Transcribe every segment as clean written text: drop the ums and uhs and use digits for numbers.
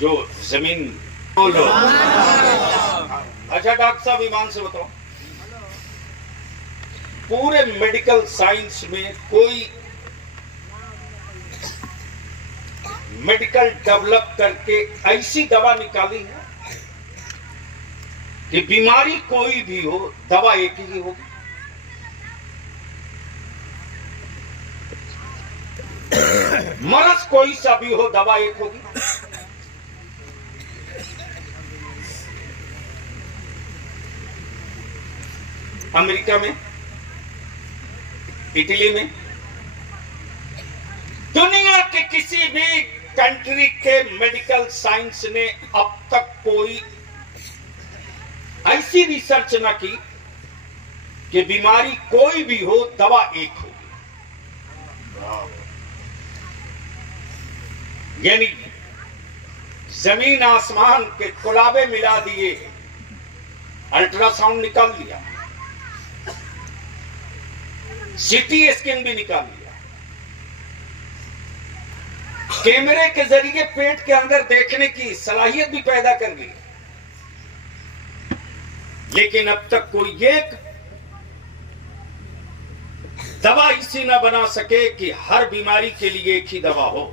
जो जमीन बोलो। अच्छा डॉक्टर साहब ईमान से बताओ, पूरे मेडिकल साइंस में कोई मेडिकल डेवलप करके ऐसी दवा निकाली है कि बीमारी कोई भी हो दवा एक ही होगी? मरज कोई सा भी हो दवा एक होगी? अमेरिका में, इटली में, दुनिया के किसी भी कंट्री के मेडिकल साइंस ने अब तक कोई ऐसी रिसर्च न की कि बीमारी कोई भी हो दवा एक होगी। यानी जमीन आसमान के कुलाबे मिला दिए, अल्ट्रासाउंड निकाल लिया, सीटी स्कैन भी निकाल लिया, कैमरे के जरिए पेट के अंदर देखने की सलाहियत भी पैदा कर ली, लेकिन अब तक कोई एक दवा इसी ना बना सके कि हर बीमारी के लिए एक ही दवा हो।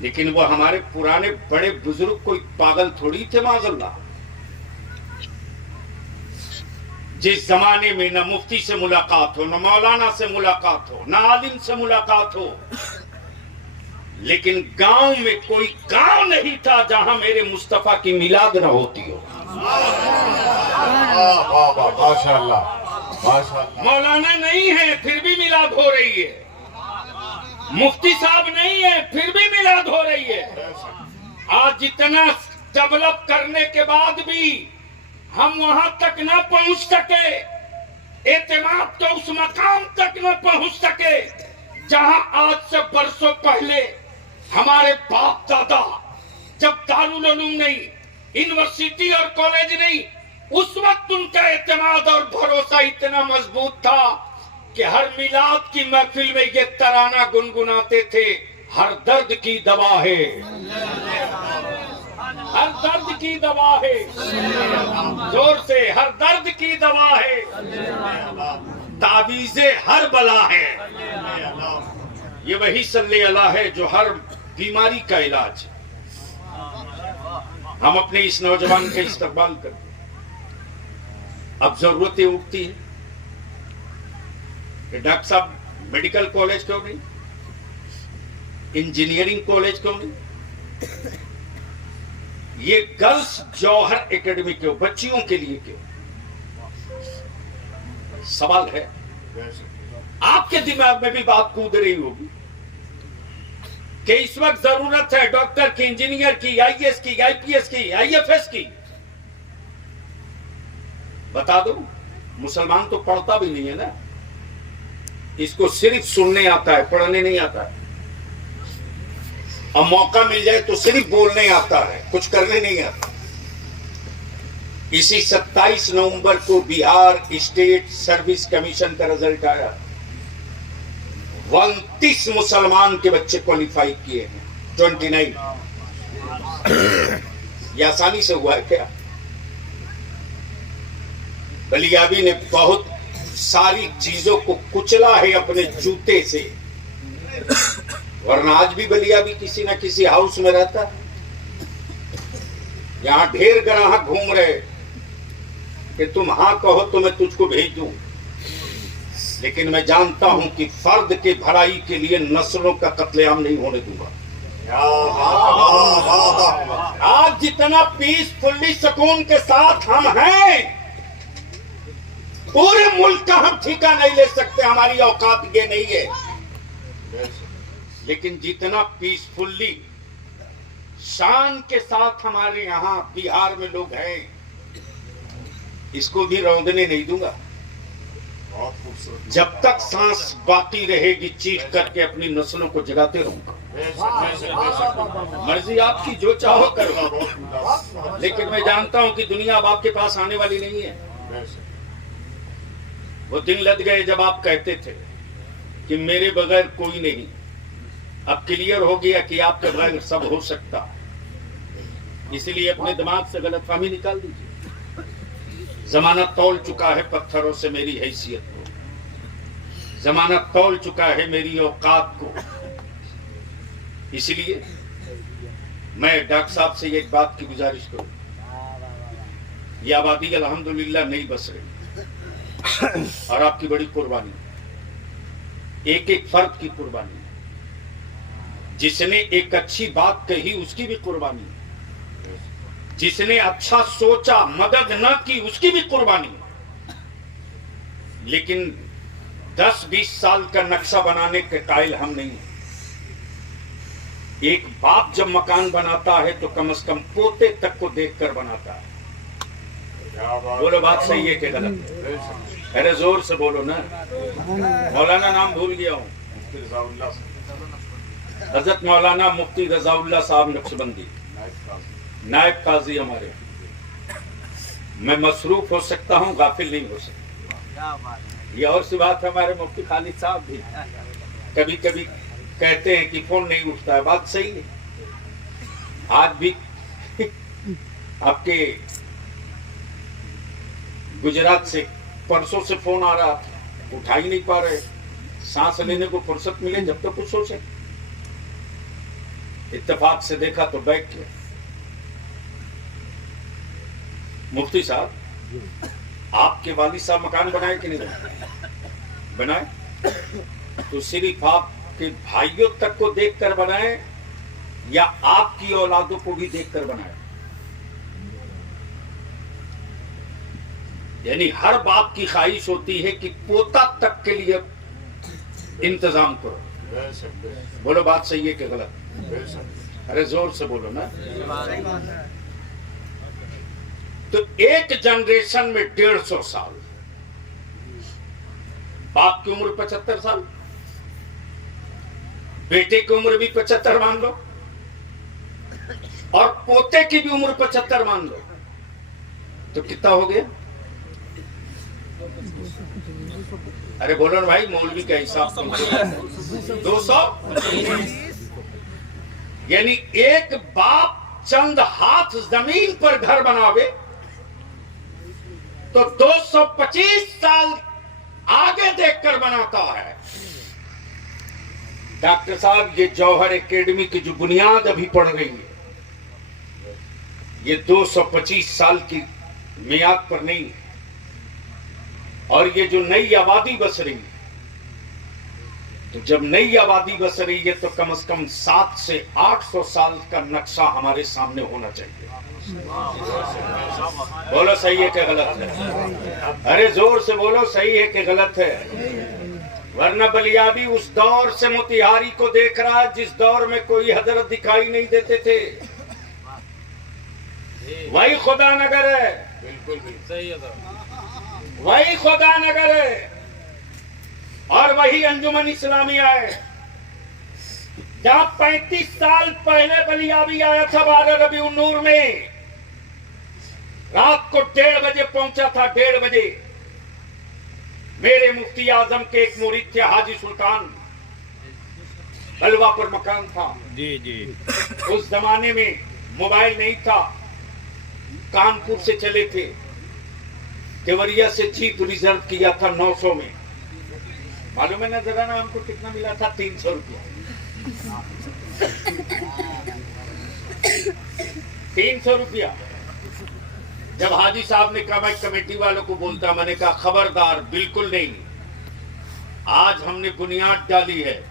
लेकिन वो हमारे पुराने बड़े बुजुर्ग कोई पागल थोड़ी थे माज़अल्लाह। जिस जमाने में न मुफ्ती से मुलाकात हो, न मौलाना से मुलाकात हो, न आलिम से मुलाकात हो, लेकिन गांव में कोई गांव नहीं था जहां मेरे मुस्तफा की मिलाद न होती हो। माशाअल्लाह, माशाअल्लाह। मौलाना नहीं है फिर भी मिलाद हो रही है, मुफ्ती साहब नहीं है फिर भी मिलाद हो रही है। आज जितना डेवलप करने के बाद भी हम वहां तक न पहुंच सके, एतमाद तो उस मकाम तक न पहुंच सके जहां आज से बरसों पहले हमारे बाप दादा जब दारुल उलूम नहीं, यूनिवर्सिटी और कॉलेज नहीं, उस वक्त उनका एतमाद और भरोसा इतना मजबूत था कि हर मिलाद की महफिल में ये तराना गुनगुनाते थे, हर दर्द की दवा है, हर दर्द की दवा है, जोर से, हर दर्द की दवा है, ताबीज़े हर बला है। ये वही सल्ले अला है जो हर बीमारी का इलाज है। हम अपने इस नौजवान का इस्तेमाल करते, अब जरूरतें उठती है कि डॉक्टर साहब मेडिकल कॉलेज क्यों नहीं, इंजीनियरिंग कॉलेज क्यों नहीं, ये गर्ल्स जौहर एकेडमी क्यों, बच्चियों के लिए क्यों? सवाल है। आपके दिमाग में भी बात कूद रही होगी कि इस वक्त जरूरत है डॉक्टर की, इंजीनियर की, आईएएस की, आईपीएस की, आईएफएस की। बता दो, मुसलमान तो पढ़ता भी नहीं है ना, इसको सिर्फ सुनने आता है, पढ़ने नहीं आता है। और मौका मिल जाए तो सिर्फ बोलने आता है, कुछ करने नहीं आता। इसी 27 नवंबर को बिहार स्टेट सर्विस कमीशन का रिजल्ट आया, 29 मुसलमान के बच्चे क्वालिफाई किए हैं, 29। ये आसानी से हुआ है क्या? बलियाबी ने बहुत सारी चीजों को कुचला है अपने जूते से, वरना आज भी बलियाबी किसी ना किसी हाउस में रहता है। यहां ढेर ग्राहक घूम रहे कि तुम हां कहो तो मैं तुझको भेज दूं, लेकिन मैं जानता हूं कि फर्द के भलाई के लिए नस्लों का कत्लेआम नहीं होने दूंगा। आज जितना पीसफुली सुकून के साथ हम हैं, पूरे मुल्क का हम ठिका नहीं ले सकते, हमारी औकात ये नहीं है। लेकिन जितना पीसफुली शान के साथ हमारे यहाँ बिहार में लोग हैं, इसको भी रौंदने नहीं दूंगा। जब तक सांस बाकी रहेगी चीख करके अपनी नस्लों को जगाते रहूंगा। मर्जी आपकी, जो चाहो करो, लेकिन मैं जानता हूं कि दुनिया अब आपके पास आने वाली नहीं है। वो दिन लद गए जब आप कहते थे कि मेरे बगैर कोई नहीं, अब क्लियर हो गया कि आपके बगैर सब हो सकता, इसलिए अपने दिमाग से गलतफहमी निकाल दीजिए। जमाना तौल चुका है पत्थरों से मेरी हैसियत को, जमाना तौल चुका है मेरी औकात को। इसलिए मैं डॉक्टर साहब से एक बात की गुजारिश करूं, ये आबादी अल्हम्दुलिल्लाह नहीं बस रही और आपकी बड़ी कुर्बानी, एक एक फर्द की कुर्बानी, जिसने एक अच्छी बात कही उसकी भी कुर्बानी, जिसने अच्छा सोचा मदद न की उसकी भी कुर्बानी। लेकिन 10-20 साल का नक्शा बनाने के कायल हम नहीं हैं। एक बाप जब मकान बनाता है तो कम से कम पोते तक को देखकर बनाता है। बोलो बात सही है कि गलत है? अरे जोर से बोलो ना। मौलाना नाम भूल गया हूँ, हजरत मौलाना मुफ्ती रजाउल्लाह साहब नक्शबंदी, नायब काजी हमारे। मैं मसरूफ हो सकता हूँ, गाफिल नहीं हो सकता। ये और सी बात, हमारे मुफ्ती खालिद साहब भी कभी कभी कहते हैं कि फोन नहीं उठता है, बात सही है। आज भी आपके गुजरात से परसों से फोन आ रहा था, उठा ही नहीं पा रहे, सांस लेने को फुर्सत मिले जब तक कुछ सोचे। इत्तेफाक से देखा तो बैठ गया। मुफ्ती साहब, आपके वालिद साहब मकान बनाए कि नहीं बनाए? तो सिर्फ आपके भाइयों तक को देखकर बनाए या आपकी औलादों को भी देखकर बनाए? यानी हर बाप की ख्वाहिश होती है कि पोता तक के लिए इंतजाम करो। बोलो बात सही है कि गलत? अरे जोर से बोलो ना। तो एक जनरेशन में 150 साल, बाप की उम्र 75 साल, बेटे की उम्र भी 75 मान लो, और पोते की भी उम्र 75 मान लो, तो कितना हो गया? अरे बोलो ना भाई, मौलवी का हिसाब 200। यानी एक बाप चंद हाथ जमीन पर घर बनावे तो 225 साल आगे देखकर बनाता है। डॉक्टर साहब, ये जौहर एकेडमी की जो बुनियाद अभी पड़ रही है, ये 225 साल की मियाद पर नहीं है। और ये जो नई आबादी बस रही है, तो जब नई आबादी बस रही है तो कम से कम 700 से 800 साल का नक्शा हमारे सामने होना चाहिए। बोलो सही है कि गलत है? अरे जोर से बोलो, सही है कि गलत है? वरना बलियाबी उस दौर से मोतिहारी को देख रहा है जिस दौर में कोई हजरत दिखाई नहीं देते थे। वही खुदा नगर है, बिल्कुल सही है, वही खुदा नगर है, और वही अंजुमन इस्लामिया है। जहां 35 साल पहले बलियाबी आया था 12 रबीउन नूर में, रात को 1:30 बजे पहुंचा था। 1:30 बजे मेरे मुफ्ती आजम के एक मुरीद थे, हाजी सुल्तान, बलवा पर मकान था। जी जी। उस जमाने में मोबाइल नहीं था, कानपुर से चले थे, देवरिया से जीप रिजर्व किया था 900 में। मालूम है ना जरा ना हमको कितना मिला था? 300 रुपया। 300 रुपया। जब हाजी साहब ने कहा, मैं कमेटी वालों को बोलता, मैंने कहा खबरदार, बिल्कुल नहीं। आज हमने बुनियाद डाली है,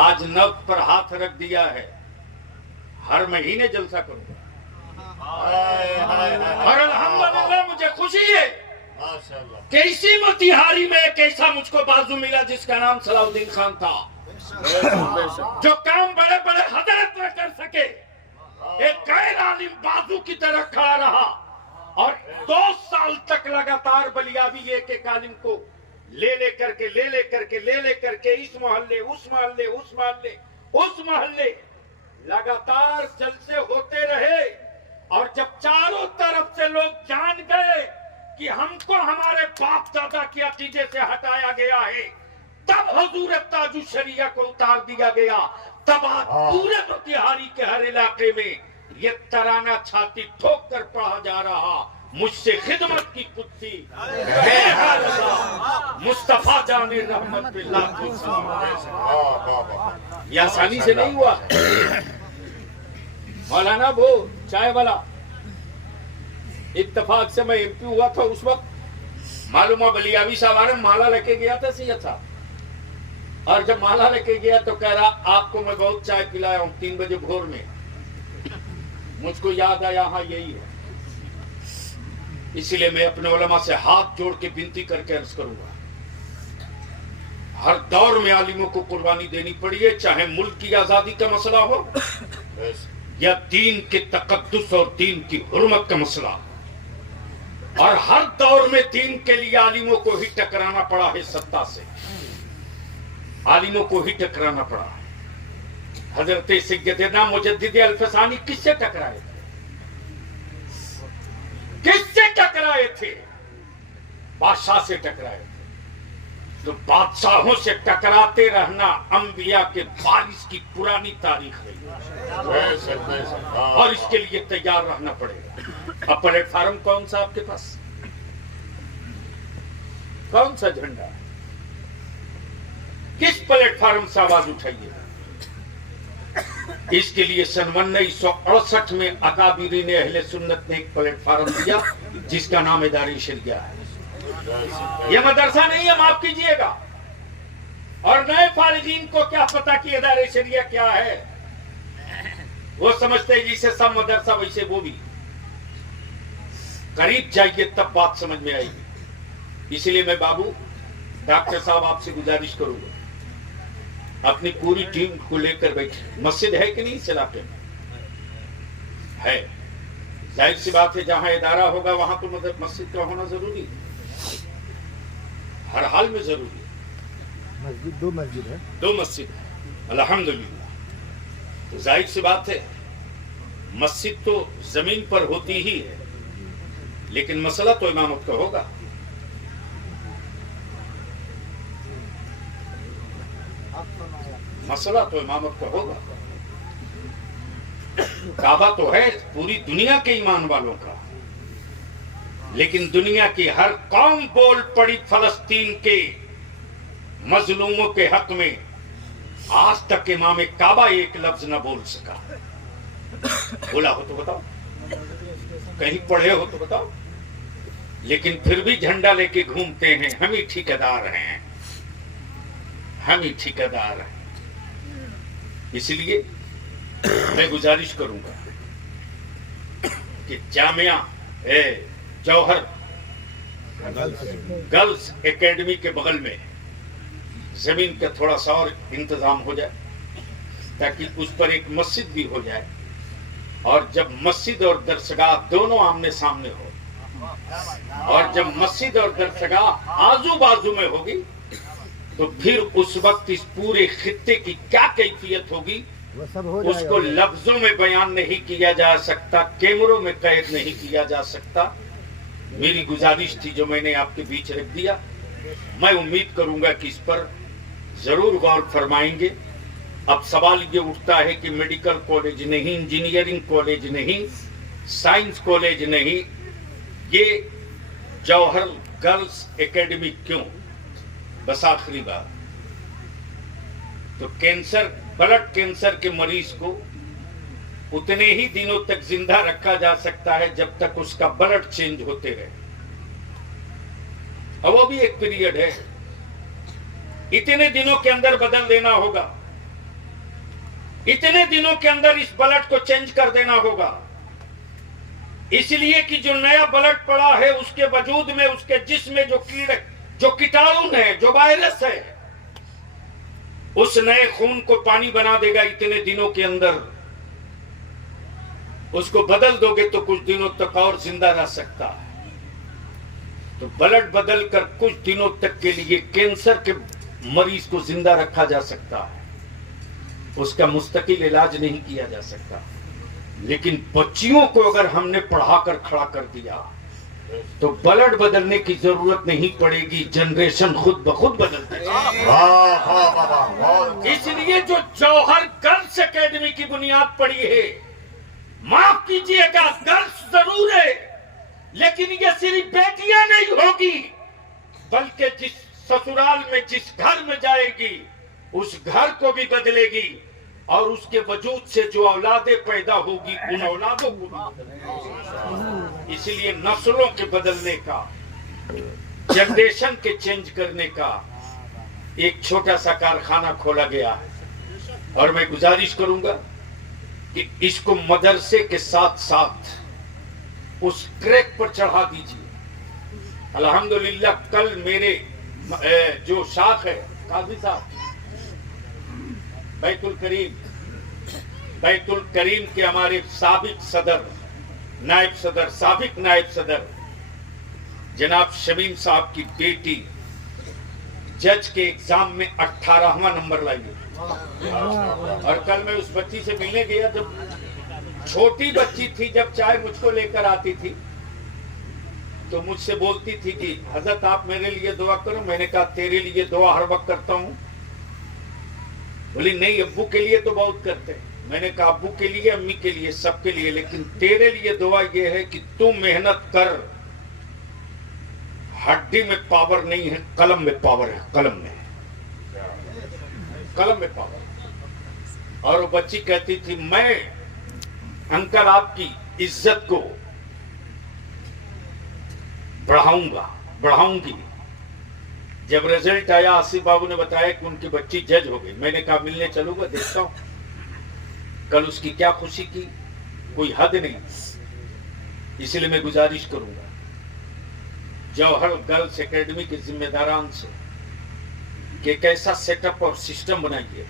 आज नब पर हाथ रख दिया है, हर महीने जलसा करूंगा। और अल्हम्दुलिल्लाह मुझे खुशी है कि इसी मोतिहारी में एक ऐसा मुझको बाजू मिला जिसका नाम सलाउद्दीन खान था, जो काम बड़े बड़े हजरत न कर सके, एक गैर आलिम बाजू की तरह खड़ा रहा और 2 साल तक लगातार बलियाबी एक एक आलिम को ले करके इस मोहल्ले उस मोहल्ले उस मोहल्ले उस मोहल्ले लगातार जलसे होते रहे। और जब चारों तरफ से लोग जान गए कि हमको हमारे बाप दादा के अकीदे से हटाया गया है, तब हजूर ताजु शरिया को उतार दिया गया, तब आज पूरे मोतिहारी के हर इलाके में ये तराना छाती ठोक कर पढ़ा जा रहा, मुझसे खिदमत की पुत्ती मुस्तफा जाने रहमत बिल्लाह को सलाम। ये आसानी से नहीं हुआ। मौलाना वो चाय वाला, इत्तेफाक से मैं एमपी हुआ था उस वक्त, मालूम है बलियावी साहब माला लेके गया था सैयद साहब, और जब माला लेके गया तो कह रहा आपको मैं बहुत चाय पिलाया हूँ 3 बजे भोर में, मुझको याद आया हाँ यही है। इसलिए मैं अपने उलमा से हाथ जोड़ के विनती करके अर्ज करूंगा, हर दौर में आलिमों को कुर्बानी देनी पड़ी है, चाहे मुल्क की आजादी का मसला हो या दीन के तकद्दुस और दीन की हुर्मत का मसला, और हर दौर में दीन के लिए आलिमों को ही टकराना पड़ा है, सत्ता से आलिमों को ही टकराना पड़ा। हजरत सैयदना मुजद्दिद अल-फसानी किससे टकराए थे? किससे टकराए थे? बादशाह से टकराए थे। तो बादशाहों से टकराते रहना अंबिया के बारिश की पुरानी तारीख है, और इसके लिए तैयार रहना पड़ेगा। अब प्लेटफार्म कौन सा आपके पास? कौन सा झंडा? किस प्लेटफार्म से आवाज उठाइए? इसके लिए सन 1968 में अकाबिरीन अहले सुन्नत ने एक प्लेटफार्म दिया जिसका नाम इदारे शरिया है। यह मदरसा नहीं है, माफ कीजिएगा, और नए फारिजीन को क्या पता कि इदारे शरिया क्या है। वो समझते हैं जिसे सब मदरसा वैसे वो भी। करीब जाइए तब बात समझ में आएगी। इसलिए मैं बाबू डॉक्टर साहब आपसे गुजारिश करूंगा, अपनी पूरी टीम को लेकर बैठे। मस्जिद है कि नहीं इस इलाके में? है। जाहिर सी बात है जहां इदारा होगा वहां तो मस्जिद का होना जरूरी है, हर हाल में जरूरी है। मस्जिद दो मस्जिद है, 2 मस्जिद है अल्हम्दुलिल्लाह। तो जाहिर सी बात है मस्जिद तो जमीन पर होती ही है, लेकिन मसला तो इमामत का होगा। मसला तो इमामत का होगा। काबा तो है पूरी दुनिया के ईमान वालों का, लेकिन दुनिया की हर कौम बोल पड़ी फलस्तीन के मजलूमों के हक में। आज तक इमाम काबा एक लफ्ज न बोल सका। बोला हो तो बताओ, कहीं पढ़े हो तो बताओ। लेकिन फिर भी झंडा लेके घूमते हैं, हम ही ठेकेदार हैं, हम ही ठेकेदार हैं। इसलिए मैं गुजारिश करूंगा कि जामिया जौहर गर्ल्स एकेडमी के बगल में जमीन का थोड़ा सा और इंतजाम हो जाए, ताकि उस पर एक मस्जिद भी हो जाए, और जब मस्जिद और दरसगाह दोनों आमने सामने हो, और जब मस्जिद और दरसगाह आजू बाजू में होगी, तो फिर उस वक्त इस पूरे खित्ते की क्या कैफियत होगी वो सब हो उसको लफ्जों में बयान नहीं किया जा सकता, कैमरों में कैद नहीं किया जा सकता। मेरी गुजारिश थी जो मैंने आपके बीच रख दिया। मैं उम्मीद करूंगा कि इस पर जरूर गौर फरमाएंगे। अब सवाल ये उठता है कि मेडिकल कॉलेज नहीं, इंजीनियरिंग कॉलेज नहीं, साइंस कॉलेज नहीं, ये जौहर गर्ल्स एकेडमी क्यों? बस आखिरी बात, तो कैंसर, ब्लड कैंसर के मरीज को उतने ही दिनों तक जिंदा रखा जा सकता है जब तक उसका ब्लड चेंज होते रहे, और वो भी एक पीरियड है। इतने दिनों के अंदर बदल देना होगा, इतने दिनों के अंदर इस ब्लड को चेंज कर देना होगा। इसलिए कि जो नया ब्लड पड़ा है उसके वजूद में, उसके जिस्म में जो कीड़े, जो कीटाणु है, जो वायरस है, उस नए खून को पानी बना देगा इतने दिनों के अंदर। उसको बदल दोगे तो कुछ दिनों तक और जिंदा रह सकता है। तो ब्लड बदल कर कुछ दिनों तक के लिए कैंसर के मरीज को जिंदा रखा जा सकता है, उसका मुस्तकिल इलाज नहीं किया जा सकता। लेकिन बच्चियों को अगर हमने पढ़ाकर खड़ा कर दिया, तो ब्लड बदलने की जरूरत नहीं पड़ेगी, जनरेशन खुद ब खुद बदलते जाएगी। वाह वाह बाबा, बहुत इसलिए जो जौहर गर्ल्स एकेडमी की बुनियाद पड़ी है, माफ कीजिएगा गर्ल्स जरूर है, लेकिन ये सिर्फ बेटियां नहीं होगी, बल्कि जिस ससुराल में जिस घर में जाएगी उस घर को भी बदलेगी, और उसके वजूद से जो औलादें पैदा होगी उन औलादों को भी बदलेगी। इसलिए नस्लों के बदलने का, जनरेशन के चेंज करने का एक छोटा सा कारखाना खोला गया है, और मैं गुजारिश करूंगा कि इसको मदरसे के साथ साथ उस ट्रैक पर चढ़ा दीजिए। अल्हम्दुलिल्लाह कल मेरे जो शाख है काजी साहब, बैतुल करीम के हमारे साबिक सदर, साबिक नायब सदर जनाब शमीम साहब की बेटी जज के एग्जाम में 18वां नंबर लाई है। और कल मैं उस बच्ची से मिलने गया, जब छोटी बच्ची थी, जब चाय मुझको लेकर आती थी तो मुझसे बोलती थी कि हजरत आप मेरे लिए दुआ करो। मैंने कहा तेरे लिए दुआ हर वक्त करता हूँ। बोली नहीं, अब्बू के लिए तो बहुत करते हैं। मैंने कहा अब्बू के लिए, अम्मी के लिए, सबके लिए, लेकिन तेरे लिए दुआ ये है कि तू मेहनत कर। हड्डी में पावर नहीं है, कलम में पावर है, कलम में पावर। और वो बच्ची कहती थी मैं अंकल आपकी इज्जत को बढ़ाऊंगी। जब रिजल्ट आया, आसिफ बाबू ने बताया कि उनकी बच्ची जज हो गई। मैंने कहा मिलने चलूंगा, देखता हूं कल उसकी क्या खुशी की कोई हद नहीं। इसलिए मैं गुजारिश करूंगा जौहर गर्ल्स एकेडमी के जिम्मेदारान से कि एक ऐसा सेटअप और सिस्टम बनाइए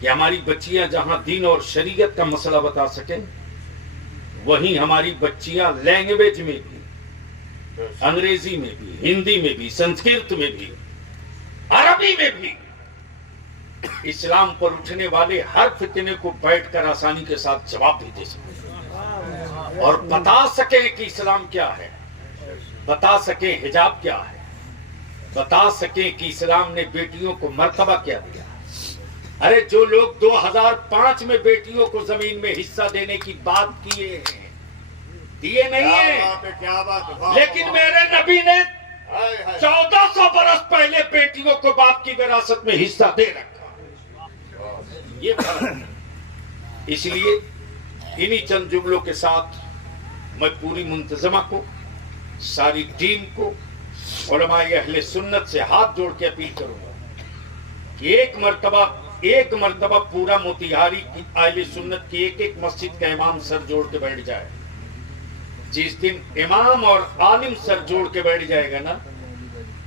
कि हमारी बच्चियां जहां दीन और शरीयत का मसला बता सकें, वहीं हमारी बच्चियां लैंग्वेज में भी, अंग्रेजी में भी, हिंदी में भी, संस्कृत में भी, अरबी में भी इस्लाम पर उठने वाले हर फितने को बैठकर आसानी के साथ जवाब भी दे सके और बता सके कि इस्लाम क्या है, बता सके हिजाब क्या है, बता सके कि इस्लाम ने बेटियों को मर्तबा क्या दिया। अरे जो लोग 2005 में बेटियों को जमीन में हिस्सा देने की बात किए हैं, दिए नहीं है, क्या बात है। लेकिन मेरे नबी ने 1400 बरस पहले बेटियों को बाप की विरासत में हिस्सा दे रखा। ये फर्क है। इसलिए इन्हीं चंद जुमलों के साथ मैं पूरी मुंतजमा को, सारी टीम को, उलमाए अहले सुन्नत से हाथ जोड़ के अपील करूंगा कि एक मर्तबा पूरा मोतिहारी की अहले सुन्नत की एक मस्जिद का इमाम सर जोड़ के बैठ जाए। जिस दिन इमाम और आलिम सर जोड़ के बैठ जाएगा ना,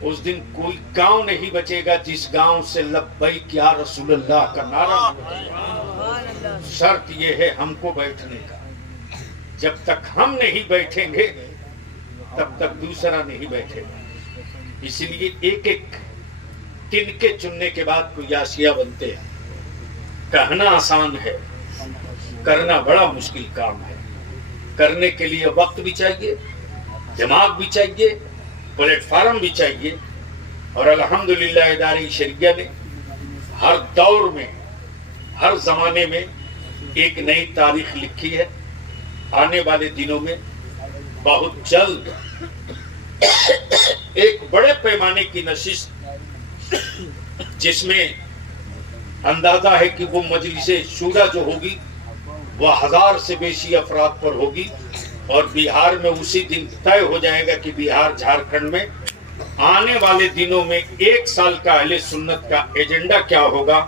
उस दिन कोई गांव नहीं बचेगा जिस गांव से लब्बैक या रसूलल्लाह का नारा निकलेगा। शर्त यह है हमको बैठने का। जब तक हम नहीं बैठेंगे तब तक दूसरा नहीं बैठेगा। इसलिए एक एक तिनके चुनने के बाद कोई आशिया बनते हैं। कहना आसान है, करना बड़ा मुश्किल काम है। करने के लिए वक्त भी चाहिए, दिमाग भी चाहिए, प्लेटफार्म भी चाहिए। और अल्हम्दुलिल्लाह इदारे शरिया ने हर दौर में, हर जमाने में एक नई तारीख लिखी है। आने वाले दिनों में बहुत जल्द एक बड़े पैमाने की नशिस्त, जिसमें अंदाजा है कि वो मजलिसे शूरा जो होगी वह 1000 से बेशी अफराद पर होगी। और बिहार में उसी दिन तय हो जाएगा कि बिहार झारखंड में आने वाले दिनों में 1 साल का अहले सुन्नत का एजेंडा क्या होगा,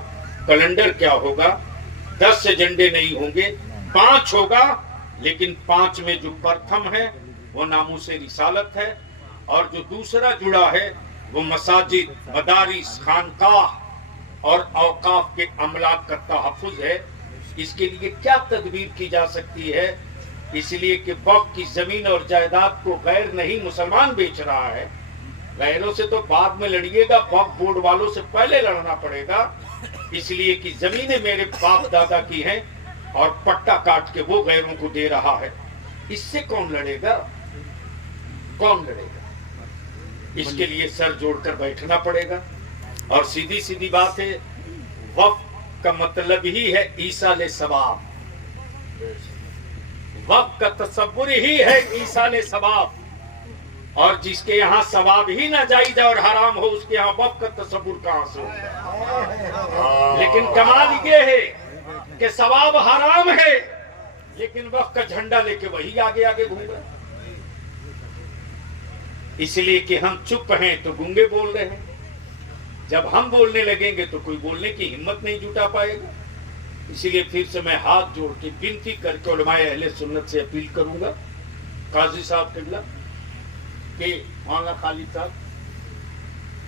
कैलेंडर क्या होगा। 10 एजेंडे नहीं होंगे, 5 होगा। लेकिन 5 में जो प्रथम है वो नामूसे रिसालत है, और जो दूसरा जुड़ा है वो मसाजिद, मदारिस, खानकाह और औकाफ के अमलाक का तहफ़्फ़ुज़ है। इसके लिए क्या तदबीर की जा सकती है? इसलिए कि वक्फ की जमीन और जायदाद को गैर नहीं मुसलमान बेच रहा है। गैरों से तो बाद में लड़िएगा, वक्फ बोर्ड वालों से पहले लड़ना पड़ेगा। इसलिए कि जमीनें मेरे बाप दादा की हैं और पट्टा काट के वो गैरों को दे रहा है। इससे कौन लड़ेगा? कौन लड़ेगा? इसके लिए सर जोड़कर बैठना पड़ेगा। और सीधी सीधी बात है, वक्फ का मतलब ही है ईसाले सवाब। वक्फ का तसव्वुर ही है ईसाले सवाब। और जिसके यहाँ सवाब ही ना जायज और हराम हो, उसके यहाँ वक्फ का तसव्वुर कहां से होगा? लेकिन कमाल ये है कि सवाब हराम है, लेकिन वक्फ का झंडा लेके वही आगे आगे घूम रहा है। इसलिए कि हम चुप हैं तो गूंगे बोल रहे हैं। जब हम बोलने लगेंगे तो कोई बोलने की हिम्मत नहीं जुटा पाएगा। इसलिए फिर से मैं हाथ जोड़ के विनती करके उलमाए अहले सुन्नत से अपील करूंगा, काजी साहब किबला के मौलाना खालिद साहब,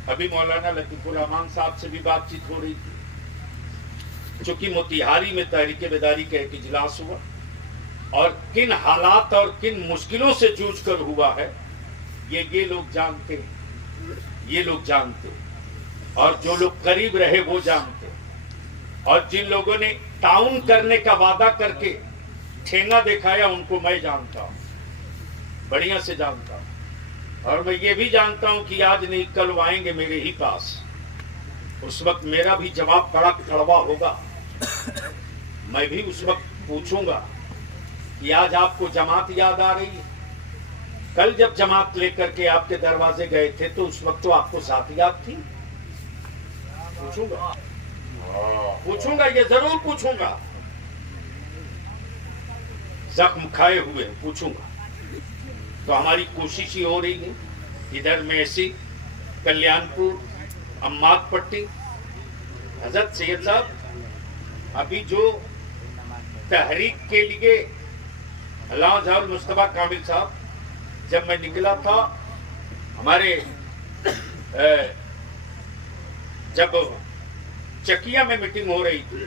अभी मौलाना लतीफुर रहमान साहब से भी बातचीत हो रही थी। चूंकि मोतिहारी में तहरीक बेदारी का एक इजलास हुआ और किन हालात और किन मुश्किलों से जूझ कर हुआ है, ये लोग जानते हैं, ये लोग जानते हैं। और जो लोग करीब रहे वो जानते हैं। और जिन लोगों ने ताउन करने का वादा करके ठेंगा दिखाया, उनको मैं जानता हूं, बढ़िया से जानता हूं। और मैं ये भी जानता हूं कि आज नहीं कल वो आएंगे मेरे ही पास। उस वक्त मेरा भी जवाब बड़ा कड़वा होगा। मैं भी उस वक्त पूछूंगा कि आज आपको जमात याद आ रही है? कल जब जमात लेकर के आपके दरवाजे गए थे तो उस वक्त तो आपको साथ याद थी? पूछूंगा, ये जरूर पूछूंगा। जख्म खाए हुए पूछूंगा। तो हमारी कोशिश ही हो रही है, इधर मेसी, कल्याणपुर, अम्माद पट्टी, हजरत सैयद साहब, अभी जो तहरीक के लिए अल्लाह मुस्तफा कामिल साहब, जब मैं निकला था, हमारे जब चकिया में मीटिंग हो रही थी,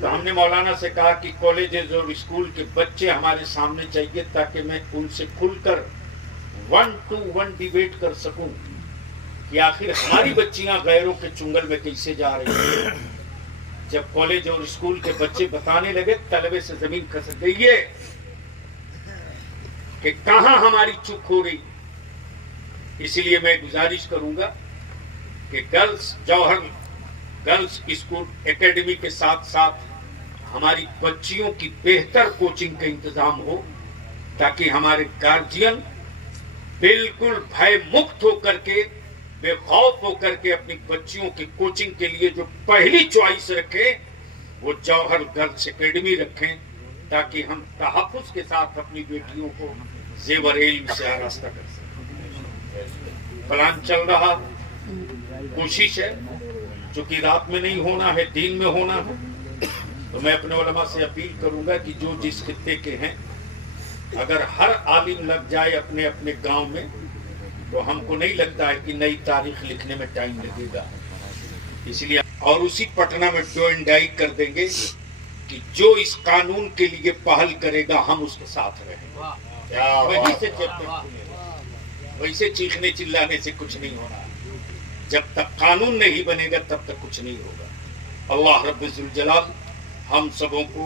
तो हमने मौलाना से कहा कि कॉलेजेस और स्कूल के बच्चे हमारे सामने चाहिए ताकि मैं उनसे खुलकर 1-to-1 डिबेट कर सकूं कि आखिर हमारी बच्चियां गैरों के चुंगल में कैसे जा रही हैं। जब कॉलेज और स्कूल के बच्चे बताने लगे, तलबे से जमीन खसक गई है कि कहां हमारी चूक हो रही। इसलिए मैं गुजारिश करूंगा कि जौहर गर्ल्स स्कूल एकेडमी के साथ साथ हमारी बच्चियों की बेहतर कोचिंग का इंतजाम हो, ताकि हमारे गार्जियन बिल्कुल भय मुक्त होकर के, बेखौफ होकर के अपनी बच्चियों की कोचिंग के लिए जो पहली चॉइस रखें वो जौहर गर्ल्स एकेडमी रखें, ताकि हम तहफ्फुज के साथ अपनी बेटियों को जेवर इल्म से आरास्ता कर सकें। प्लान चल रहा, कोशिश है, चूंकि रात में नहीं होना है, दिन में होना है। तो मैं अपने उलमा से अपील करूंगा कि जो जिस खित्ते के हैं, अगर हर आलिम लग जाए अपने अपने गांव में, तो हमको नहीं लगता है कि नई तारीख लिखने में टाइम लगेगा। इसलिए और उसी पटना में डो एंड डाई कर देंगे कि जो इस कानून के लिए पहल करेगा हम उसके साथ रहेंगे। वैसे चीखने चिल्लाने से कुछ नहीं होना। जब तक कानून नहीं बनेगा तब तक कुछ नहीं होगा। अल्लाह रब्बुल जलाल हम सबों को